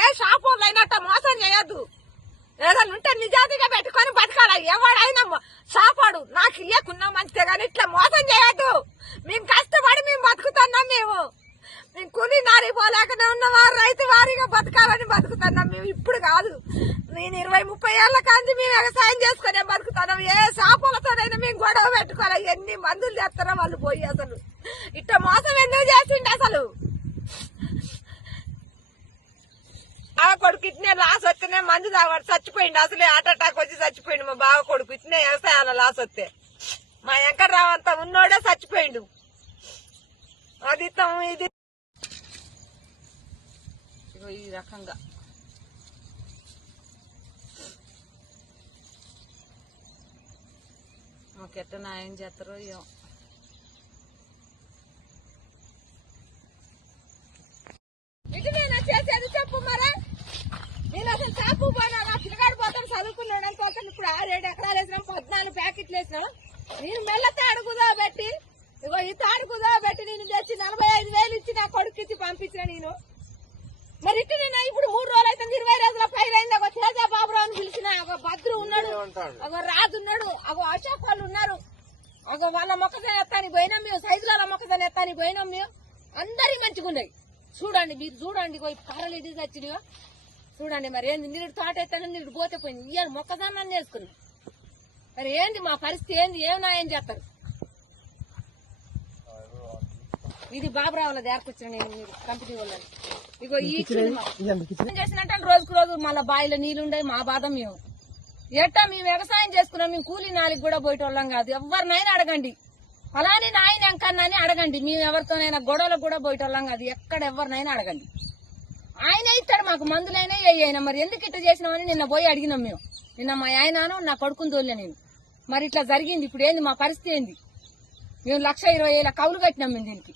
ఏ shop వాళ్ళు అయినట్ట మోసం చేయొద్దు. ఏదైనా ఉంటే నిజాతిగా పెట్టుకొని బతకాల. ఎవడైనా షాపాడు నాకు ఇయ్యకున్నా మంచిదే కానీ ఇట్లా మోసం చేయొద్దు. మేము కష్టపడి మేము బతుకుతున్నాం. మేము కూలి నారి పోలేకనే ఉన్నవారు రైతు వారిగా బతకాలని బతుకుతున్నాం. మేము ఇప్పుడు కాదు, నేను 20-30 ఏళ్ల కాంతి మేము వ్యవసాయం చేసుకునే బతుకుతున్నాం. ఏ షాపులతోనైనా మేము గొడవ పెట్టుకోవాలి. ఎన్ని మందులు చేస్తారో వాళ్ళు పోయి అసలు ఇట్లా మోసం ఎందుకు చేసిండు అసలు. బావ కొడుకు ఇట్నే లాస్ వస్తేనే మందు తాగాడు చచ్చిపోయిండు. అసలే హార్ట్ అటాక్ వచ్చి చచ్చిపోయిండు మా బావ కొడుకు. ఇట్నే వ్యవసాయాల లాస్ వస్తే మా వెంకట్రావంతా ఉన్నోడే చచ్చిపోయిండు. అది ఇది ఈ రకంగా మాకెట్ట న్యాయం చేస్తారో ఏమో. ఇటునేనా చేసేది చెప్పు మరా. నేను అసలు షాపు పోనా, నా పిల్లగాడు పోతాను చదువుకున్నాడు అనుకోతాను. ఇప్పుడు 6-7 ఎకరాలు వేసినాం, 14 ప్యాకెట్లు వేసినాం. నేను మెల్ల తాడుకుదా పెట్టి ఇగో ఈ తాడుకుదా పెట్టి నేను తెచ్చి 45,000 ఇచ్చి నా కొడుకు ఇచ్చి పంపించిన నేను. మరి ఇటు నేను ఇప్పుడు 3 రోజులు అయితే 20 రోజుల పైరు అయింది. ఒక తేజ బాబురావు అని పిలిచిన, ఒక భద్రు ఉన్నాడు, ఒక రాజు ఉన్నాడు, ఒక అశోక్ వాళ్ళు ఉన్నారు. ఒక వాళ్ళ మొక్కజొన్న ఎత్తానికి పోయినాం మేము, సైజుల మొక్కజొన్న ఎత్తానికి పోయినాం మేము. అందరి మంచిగా ఉన్నాయి. చూడండి మీరు చూడండి, కర్రలు ఇది వచ్చినాయో చూడండి. మరి ఏంది నీరు తోట ఎత్తాను, నీరు పోతే పోయింది. ఇయ్యాలి మొక్కజొన్న చేసుకున్నాం. మరి ఏంది మా పరిస్థితి ఏంది, ఏం చేస్తారు. ఇది బాబురావుల దేరకొచ్చిన నేను మీరు కంపెనీ వాళ్ళని. ఇగో ఈ చేసినట్టు రోజుకు రోజు మళ్ళీ బావిలో నీళ్లుండే మా బాధ. మేము ఎట్టా మేము వ్యవసాయం చేసుకున్నాం. మేము కూలీ నాలికి కూడా పోయేటోళ్ళం కాదు. ఎవరినైనా అడగండి, అలానే నాయన అంకన్నాని అడగండి. మేము ఎవరితోనైనా గొడవలకు కూడా పోయేటోళ్ళం కాదు. ఎక్కడ ఎవరినైనా అడగండి, ఆయన ఇస్తాడు మాకు మందులైనా అయినా. మరి ఎందుకు ఇట్లా చేసినామని నిన్న పోయి అడిగినాం మేము. నిన్న మా ఆయనను నా కొడుకుని తోలే నేను. మరి ఇట్లా జరిగింది. ఇప్పుడు ఏంది మా పరిస్థితి ఏంది. మేము 1,20,000 కౌలు కట్టినాం మేము దీనికి.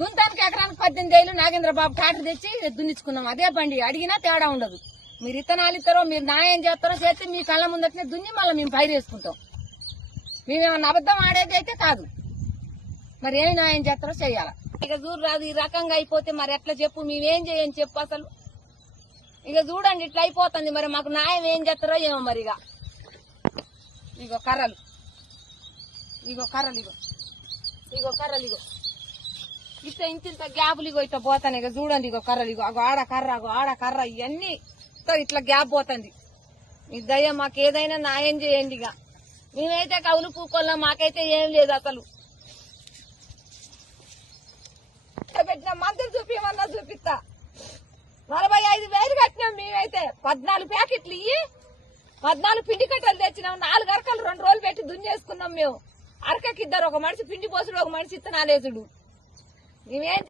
దుంతానికి ఎకరానికి 18,000 నాగేంద్రబాబు ట్రాక్టర్ తెచ్చి దున్నించుకున్నాం. అదే బండి అడిగినా తేడా ఉండదు. మీరు ఇత్తనాలు ఇస్తారో, మీరు న్యాయం చేస్తారో చేస్తే మీ కళ్ళ ముందట్నే దున్ని మళ్ళీ మేము పైరు వేసుకుంటాం. మేమేమన్నా అబద్ధం ఆడేది అయితే కాదు. మరి ఏమి న్యాయం చేస్తారో చెయ్యాలా. ఇక చూడు రాదు ఈ రకంగా అయిపోతే మరి ఎట్లా చెప్పు. మేమేం చేయని చెప్పు అసలు. ఇక చూడండి ఇట్లా అయిపోతుంది. మరి మాకు న్యాయం ఏం చేస్తారో ఏమో. మరి ఇగో కర్రలు, ఇగో కర్రలు, ఇగో కర్రలు, ఇగో ఇంత గ్యాపులు ఇగో ఇట్లా పోతాను. ఇక చూడండి ఇగో కర్రలు, ఇగో అగో ఆడ కర్ర ఇవన్నీ ఇట్లా గ్యాప్ పోతుంది. ఈ దయ మాకు ఏదైనా న్యాయం చేయండి. ఇక మేమైతే కౌలు పూకోళ్ళం, మాకైతే ఏం లేదు అసలు. పెట్టిన మందులు చూపించమన్నా చూపిస్తా. 45,000 కట్టినాం మేమైతే. 14 ప్యాకెట్లు ఇయ్యి 14 పిండి కట్టలు తెచ్చినాం. 4 అరకలు 2 రోజులు పెట్టి దున్నేసుకున్నాం మేము. అరకకి 2 ఒక మనిషి పిండి పోసుడు, ఒక మనిషి ఇత్తనాలేసుడు. మేమేం